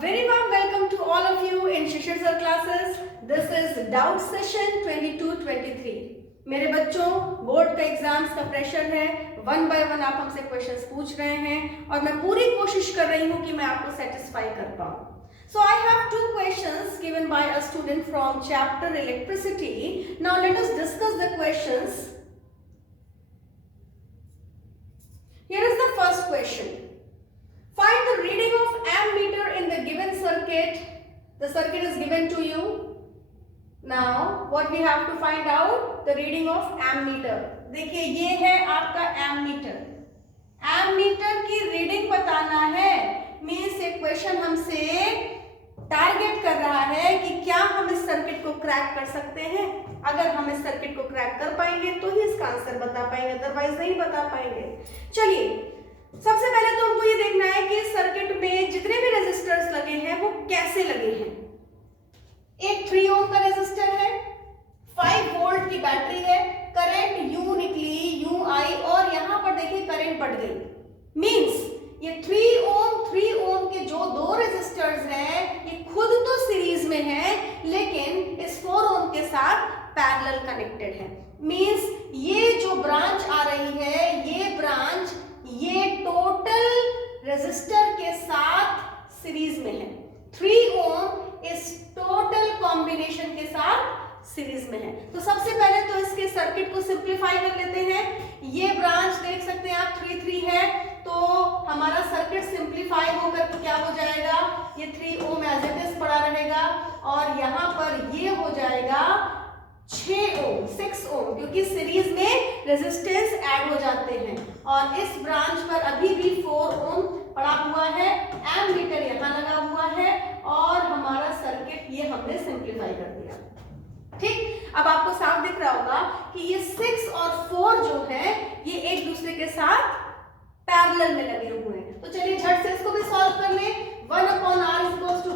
very warm welcome to all of you in Shishir Sir classes. This is doubt session 22-23. मेरे बच्चों, board का exams का pressure है, one by one आप हमसे क्वेश्चंस पूछ रहे हैं और मैं पूरी कोशिश कर रही हूँ कि मैं आपको सेटिस्फाई कर पाऊँ. So I have two questions given by a student from chapter electricity. Now let us discuss the questions. Here is the first question. Find the reading of ammeter in the given circuit. The circuit is given to you. Now what we have to find out? The reading of ammeter. देखिए ये है आपका ammeter. ammeter की reading बताना है. Means ये question हमसे target कर रहा है कि क्या हम इस सर्किट को क्रैक कर सकते हैं. अगर हम इस सर्किट को क्रैक कर पाएंगे तो ही इसका आंसर बता पाएंगे, अदरवाइज नहीं बता पाएंगे. चलिए सबसे पहले तो हमको ये देखना है कि सर्किट में जितने भी रेजिस्टर्स लगे हैं वो कैसे लगे हैं. एक 3 ओम का रेजिस्टर है, 5 वोल्ट की बैटरी है, करंट यू निकली यू आई और यहां पर देखिए करंट बढ़ गई. मींस ये 3 ओम के जो दो रेजिस्टर्स हैं ये खुद तो सीरीज में है लेकिन इस 4 ओम के साथ पैरेलल कनेक्टेड है. मींस ये जो ब्रांच आ रही है ये ब्रांच ये टोटल रेजिस्टर के साथ सीरीज में है. 3 ओम इस टोटल कॉम्बिनेशन के साथ सीरीज में है. तो सबसे पहले तो इसके सर्किट को सिंप्लीफाई कर लेते हैं. ये ब्रांच देख सकते हैं आप 3 है तो हमारा सर्किट सिंप्लीफाई होकर क्या हो जाएगा, ये 3 ओम एज इट इज पड़ा रहेगा और यहाँ पर ये हो जाएगा 6 ओम क्योंकि सीरीज में रेजिस्टेंस ऐड हो जाते हैं. और इस ब्रांच पर अभी भी 4 ओम पड़ा हुआ है, एमीटर यहाँ लगा हुआ है और हमारा सर्किट ये हमने सिंप्लीफाई कर दिया. ठीक, अब आपको साफ दिख रहा होगा कि ये 6 और 4 जो है ये एक दूसरे के साथ पैरेलल में लगे हुए हैं. तो चलिए झट से इसको भी सॉल्व कर ले. 1/r =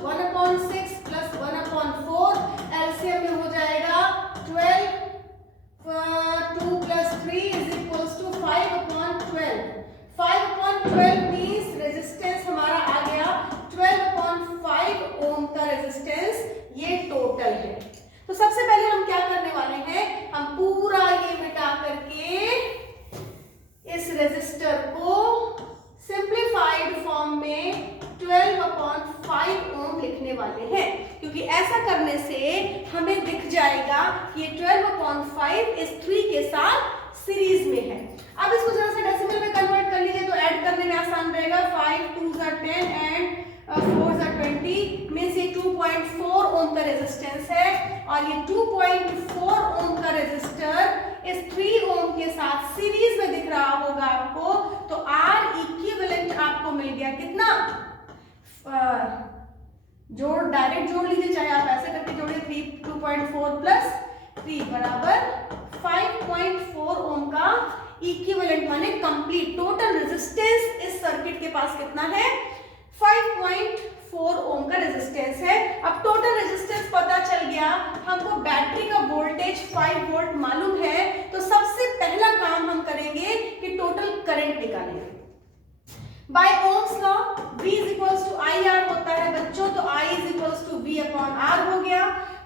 1/6 + 1/4 एलसीएम में हो जाएगा 12. 2 + 3 = 5/12. 5/12 मींस रेजिस्टेंस हमारा आ गया 12/5 ओम का रेजिस्टेंस ये टोटल है. तो सबसे पहले हम क्या करने वाले हैं, हम पूरा ये मिटा करके इस रेजिस्टर को सिंप्लीफाइड फॉर्म में 12/5 ओम लिखने वाले हैं. क्योंकि ऐसा करने से हमें दिख जाएगा कि ये 12/5 इस 3 के साथ सीरीज में है. अब इसको जरा सा डेसिमल में कन्वर्ट कर लीजिए तो ऐड करने में आसान रहेगा. 5 2 * 10 एंड 4 * 20 मींस ये 2.4 ओम का रेजिस्टेंस है और ये 2.4 ओम का रेजिस्टर इस 3 ओम के साथ सीरीज में दिख रहा होगा आपको. तो R इक्विवेलेंट आपको मिल गया कितना, जोड़ डायरेक्ट जोड़ लीजिए चाहे आप ऐसे करके जोड़िए. 2.4 + 3 = 5.4 ओम का इक्विवेलेंट माने कंप्लीट टोटल रेजिस्टेंस इस सर्किट के पास कितना है, 5.4 ओम का रेजिस्टेंस है. अब टोटल रेजिस्टेंस पता चल गया, हमको बैटरी का वोल्टेज 5 वोल्ट मालूम है. तो सबसे पहला काम हम करेंगे कि टोटल करंट निकालेंगे. By Ohm's law V = IR होता है बच्चों, तो I = V/R हो गया.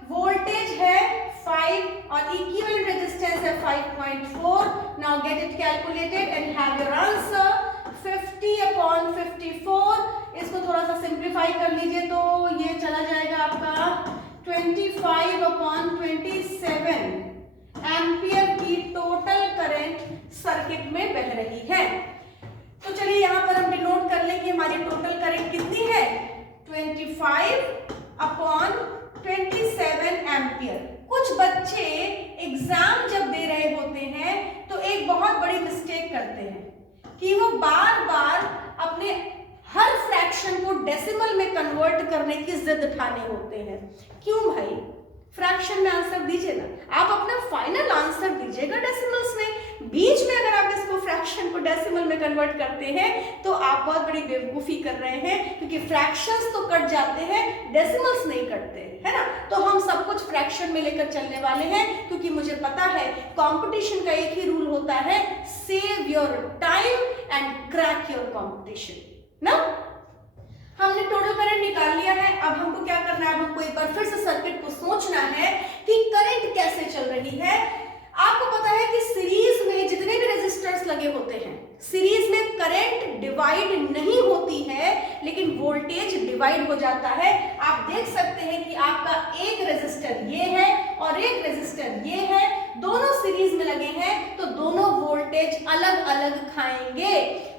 वोल्टेज है 5 और इक्विवेलेंट रेजिस्टेंस है 5.4. Now get it calculated and have your answer 50/54. इसको थोड़ा सा सिंप्लीफाई कर लीजिए तो ये चला जाएगा आपका 25/27 एम्पियर की टोटल करंट सर्किट में बह रही है. तो चलिए यहां पर हम डिनोट कर लें कि हमारी टोटल करंट कितनी है, 25/27 एम्पियर. कुछ बच्चे एग्जाम जब दे रहे होते हैं तो एक बहुत बड़ी मिस्टेक करते हैं कि वो बार बार अपने हर फ्रैक्शन को डेसिमल में कन्वर्ट करने की जिद ठाने होते हैं. क्यों भाई, फ्रैक्शन में आंसर दीजिए ना, आप अपना फाइनल आंसर दीजिएगा डेसिमल्स में. बीच में अगर आप इसको फ्रैक्शन को डेसिमल में कन्वर्ट करते हैं तो आप बहुत बड़ी बेवकूफी कर रहे हैं. क्योंकि फ्रैक्शंस तो कट जाते हैं, डेसिमल्स नहीं कटते, है ना. तो हम सब कुछ फ्रैक्शन में लेकर चलने वाले हैं क्योंकि मुझे पता है कंपटीशन का एक ही रूल होता है, save your time and crack your competition ना. हमने टोटल करंट निकाल लिया सोचना है कि करंट कैसे चल रही है। आपको पता है कि सीरीज में जितने भी रेजिस्टर्स लगे होते हैं, सीरीज में करंट डिवाइड नहीं होती है लेकिन वोल्टेज डिवाइड हो जाता है। आप देख सकते हैं कि आपका एक रेजिस्टर ये है और एक रेजिस्टर ये है, दोनों सीरीज में लगे हैं तो दोनों वोल्टेज अलग अलग खाएंगे।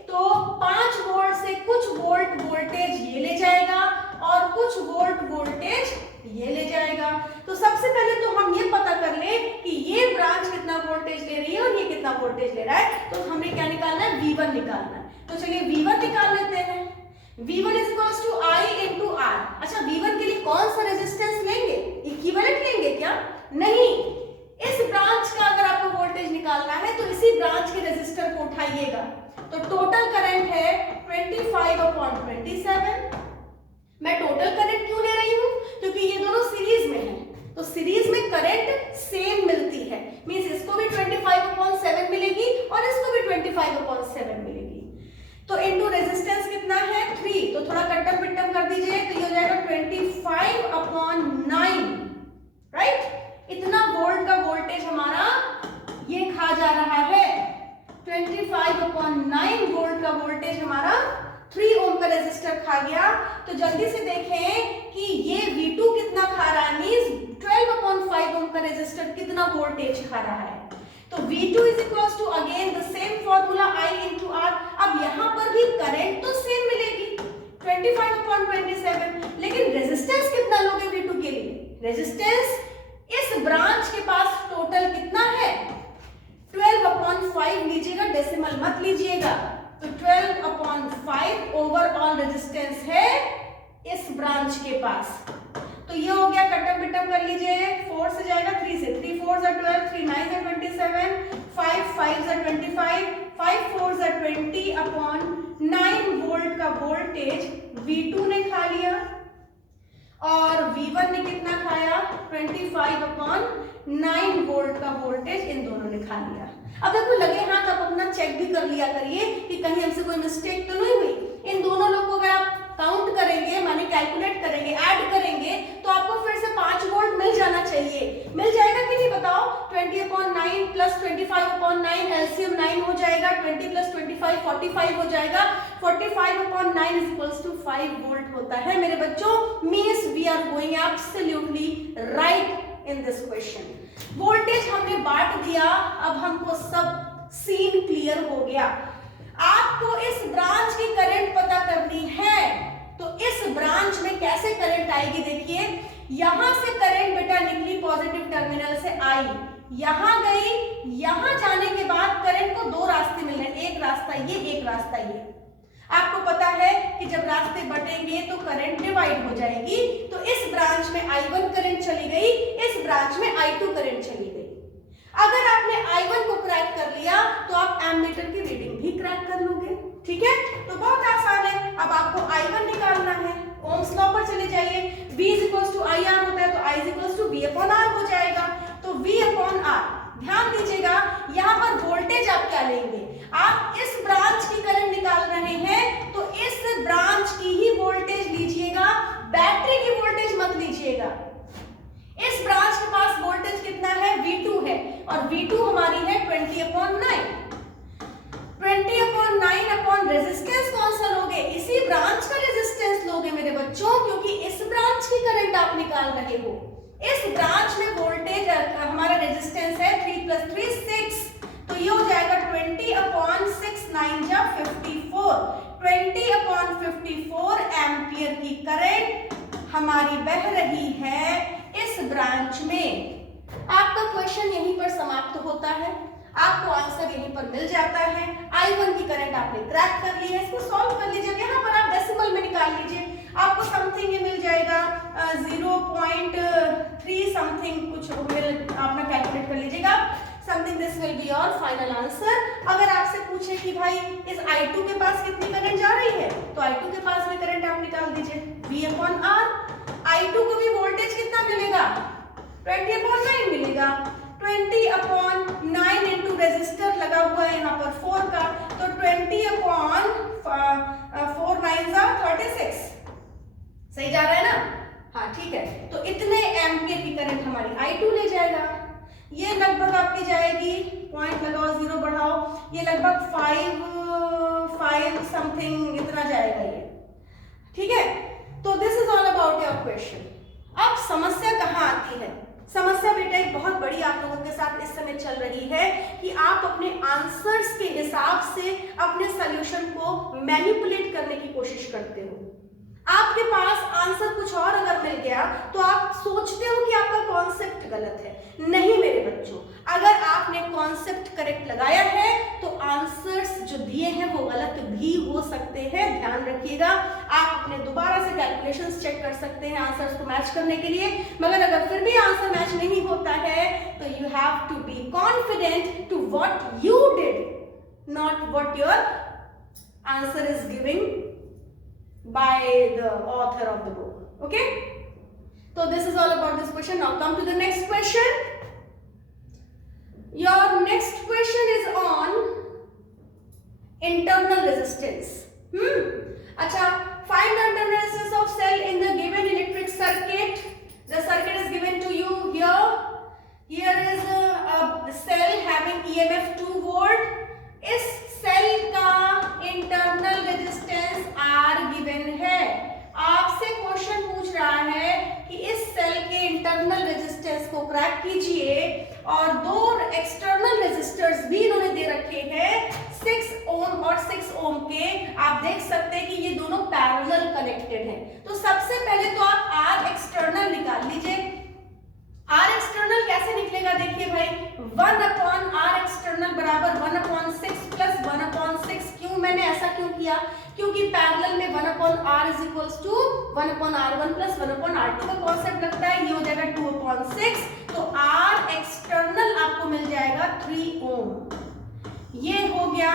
तो 5 वोल्ट से कुछ वोल्ट वोल्टेज ये ले जाएगा और कुछ वोल्ट वोल्टेज ये ले जाएगा। तो सबसे पहले तो हम ये पता कर लें कि ये ब्रांच कितना वोल्टेज ले रही है और ये कितना वोल्टेज ले रहा है। तो हमने क्या निकालना है, V1 निकालना है। तो चलिए V1 निकाल लेते हैं। V1 is equals to I into R। अच्छा, V1 के लिए कौन सा रेजिस्टेंस लेंगे, इक्विवेलेंट लेंगे क्या? नहीं, इस ब्रांच का अगर आपको वोल्टेज निकालना है तो इसी ब्रांच के रेजिस्टर को उठाइएगा। तो टोटल करंट है 25/27। मैं टोटल करंट क्यों ले रही हूं, क्योंकि ये दोनों सीरीज में हैं, तो सीरीज में करंट सेम मिलती है, मींस इसको भी 25/7 मिलेगी और इसको भी 25/7 मिलेगी। तो इनटू रेजिस्टेंस कितना है 3, तो थोड़ा कट्टम पिट्टम कर दीजिए तो ये हो जाएगा 25/9, राइट। इतना वोल्ट का वोल्टेज हमारा ये खा जा रहा है। 25/9 वोल्ट का वोल्टेज हमारा 3 ओम का रेजिस्टर खा गया। तो जल्दी से देखें कि ये V2 कितना खा रहा है, मींस 12/5 ओम का रेजिस्टर कितना वोल्टेज खा रहा है। तो V2 is equals to again the same formula I into R। अब यहाँ पर भी करंट तो सेम मिलेगी 25/27, लेकिन रेजिस्टेंस कितना लोगे V2 के लिए? रेजिस्टेंस इस ब्रांच के पास टोटल कितना है, 12/5 लीजिएगा, डेसिमल मत लीजिएगा। तो 12/5 ओवरऑल रेजिस्टेंस है इस ब्रांच के पास। तो ये हो गया, कट्टम पिट्टम कर लीजिए, 4 से जाएगा 3 से, 3 4 12, 3 9 27, 5 5 25, 5 4 20/9 वोल्ट का वोल्टेज V2 ने खा लिया और V1 ने कितना खाया, 25/9 वोल्ट का वोल्टेज इन दोनों ने खा लिया। अब देखो लगे हाथ आप अपना चेक भी कर लिया करिए कि कहीं हमसे कोई मिस्टेक तो नहीं हुई। इन दोनों लोग को अगर आप काउंट करेंगे, माने कैलकुलेट करेंगे, ऐड करेंगे तो आपको फिर से 5 वोल्ट मिल जाना चाहिए। मिल जाएगा कि नहीं बताओ? 20/9 प्लस 25/9 एलसीएम 9 हो जाएगा, 20 प्लस 25 45 हो जाएगा। 45/9 इज इक्वल्स टू 5 वोल्ट होता है मेरे बच्चों। Means we are going absolutely right in this question. Voltage हमने बांट दिया, अब हमको सब सीन क्लियर हो गया। आपको इस ब्रांच की करंट पता करनी है तो इस ब्रांच में कैसे करंट आएगी, देखिए यहां से करंट बेटा निकली पॉजिटिव टर्मिनल से आई, यहां गई, यहां जाने के बाद करंट को 2 रास्ते मिल रहे, एक रास्ता ये, एक रास्ता ये। आपको पता है कि जब रास्ते बटेंगे तो करंट डिवाइड हो जाएगी। तो इस ब्रांच में I1 करंट चली गई, इस ब्रांच में I2 करंट चली गई। अगर आपने I1 को क्रैक कर लिया तो आप एमीटर की रीडिंग भी क्रैक कर लोगे, ठीक है। तो बहुत आसान है। अब आपको I1 निकालना है, ओम्स लॉ पर चले जाइए, V is equals to IR होता है तो I is equals to V/R हो जाएगा। तो V/R, ध्यान दीजिएगा यहाँ पर वोल्टेज आप क्या लेंगे, आप इस ब्रांच की करंट निकाल रहे हैं तो इस ब्रांच की ही वोल्टेज लीजिएगा, बैटरी की वोल्टेज मत लीजिएगा। इस ब्रांच के पास वोल्टेज कितना है, V2 है और V2 हमारी है 20/9। 20/9 अपॉन रेजिस्टेंस कौन सा लोगे, इसी ब्रांच का रेजिस्टेंस लोगे मेरे बच्चों, क्योंकि इस ब्रांच की करंट आप निकाल रहे हो। इस ब्रांच में वोल्टेज हमारा रेजिस्टेंस है 3 + 3 6, तो ये हो जाएगा 20/6 9 जा 54। 20/54 एम्पियर की करंट हमारी बह रही है इस ब्रांच में। आपका क्वेश्चन यहीं पर समाप्त होता है, आपको आंसर यहीं पर मिल जाता है। I1 की करंट आपने क्रैक कर ली है, इसको सॉल्व कर लीजिए। यहाँ पर आप डेसिमल में निकाल लीजिए, आपको समथिंग ये मिल जाएगा 0.3 समथिंग कुछ अपना कैलकुलेट कर लीजिएगा। Something this will be your final answer. अगर आपसे पूछे कि भाई इस I2 के पास कितनी करंट जा रही है तो I2 के पास में करंट आप निकाल दीजिए, V/R। I2 को भी वोल्टेज कितना मिलेगा, 20/9 मिलेगा। 20/9 इंटू रेजिस्टर लगा हुआ है यहाँ पर 4 का, तो 20/4 9 36, सही जा रहा है ना? हाँ ठीक है, तो इतने एम्पियर की करंट हमारी I2 ले जाएगा। ये लगभग आपकी जाएगी, पॉइंट लगाओ, 0 बढ़ाओ, ये लगभग 5 समथिंग इतना जाएगा ये, ठीक है। तो this is all about your question. अब समस्या कहाँ आती है? समस्या बेटा एक बहुत बड़ी आप लोगों के साथ इस समय चल रही है कि आप अपने आंसर्स के हिसाब से अपने सॉल्यूशन को मैनिपुलेट करने की कोशिश करते हो। आपके पास आंसर कुछ और अगर मिल गया तो आप सोचते हो कि आपका कॉन्सेप्ट गलत है। नहीं मेरे बच्चों, अगर आपने कॉन्सेप्ट करेक्ट लगाया है तो आंसर्स जो दिए हैं वो गलत भी हो सकते हैं, ध्यान रखिएगा। आप अपने दोबारा से कैलकुलेशंस चेक कर सकते हैं आंसर्स को मैच करने के लिए, मगर अगर फिर भी आंसर मैच नहीं होता है तो you have to be confident to what you did, not what your answer is giving by the author of the book. Okay, so this is all about this question. Now come to the next question. Your next question is on internal resistance. अच्छा, find the internal resistance of cell in the given electric circuit. The circuit is given to you here. Here is a cell having EMF 2 volt. इस cell का internal resistance R given है। आपसे question पूछ रहा है कि इस cell के इंटरनल रेजिस्टेंस को क्रैक कीजिए और दो एक्सटर्नल रेजिस्टर्स भी इन्होंने दे रखे हैं 6 ओम और 6 ओम के। आप देख सकते हैं कि ये दोनों पैरेलल कनेक्टेड हैं। तो सबसे पहले तो आप R एक्सटर्नल निकाल लीजिए। R एक्सटर्नल कैसे निकलेगा? देखिए भाई, 1/R एक्सटर्नल बराबर 1/6 प्लस 1/6। क्यों मैंने ऐसा क्यों किया? क्योंकि पैरेलल में 1/R is equals to 1/R1 plus 1/R2 का कॉन्सेप्ट लगता है। ये हो जाएगा 2/6। तो R एक्सटर्नल आपको मिल जाएगा 3 ओम। ये हो गया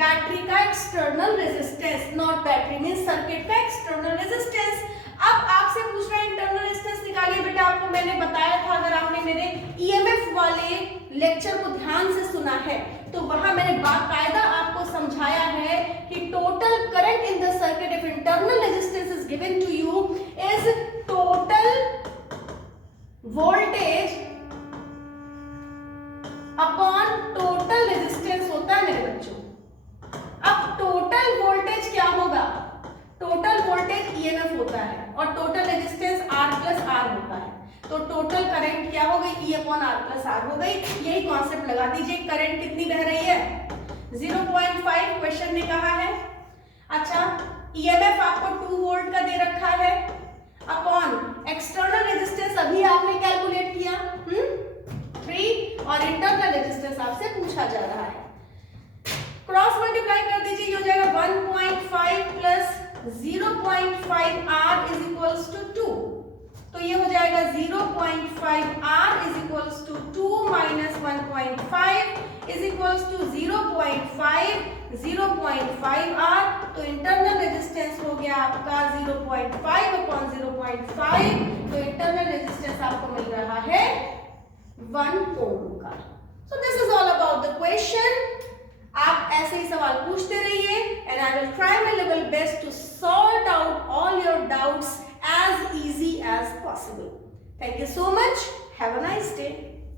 बैटरी का external resistance, not battery means circuit का एक्सटर्नल रेजिस्टेंस। अब आपसे पूछ रहा है इंटरनल रेजिस्टेंस निकालिए। बेटा आपको मैंने बताया था, अगर आपने मेरे ईएमएफ वाले लेक्चर को ध्यान से सुना है तो वहां मैंने बाकायदा आपको समझाया है कि total current in the circuit if internal resistance is given to you is total voltage upon total resistance होता है मेरे बच्चों। अब टोटल वोल्टेज क्या होगा? टोटल वोल्टेज ईएमएफ होता है और total resistance R plus R होता है। तो टोटल करंट क्या हो गई? E upon R plus R हो गई। यही कॉन्सेप्ट लगा दीजिए। करंट कितनी बह रही है? 0.5 क्वेश्चन ने कहा है। अच्छा, ईएमएफ आपको 2 वोल्ट का दे रखा है अपॉन एक्सटर्नल रेजिस्टेंस अभी आपने कैलकुलेट किया 3 और इंटरनल रेजिस्टेंस आपसे पूछा जा रहा है। क्रॉस मल्टीप्लाई कर दीजिए, ये हो जाएगा 1.5 plus 0.5R is equals to 2। तो ये हो जाएगा 0.5R is equals to 2 minus 1.5 is equals to 0.5R। तो इंटरनल रेजिस्टेंस हो गया आपका 0.5 अपॉन 0.5। तो इंटरनल रेजिस्टेंस आपको मिल रहा है 1 ओम का। So this is all about the question. आप ऐसे ही सवाल पूछते रहिए and I will try my level best to sort out all your doubts as easy as possible. Thank you so much. Have a nice day.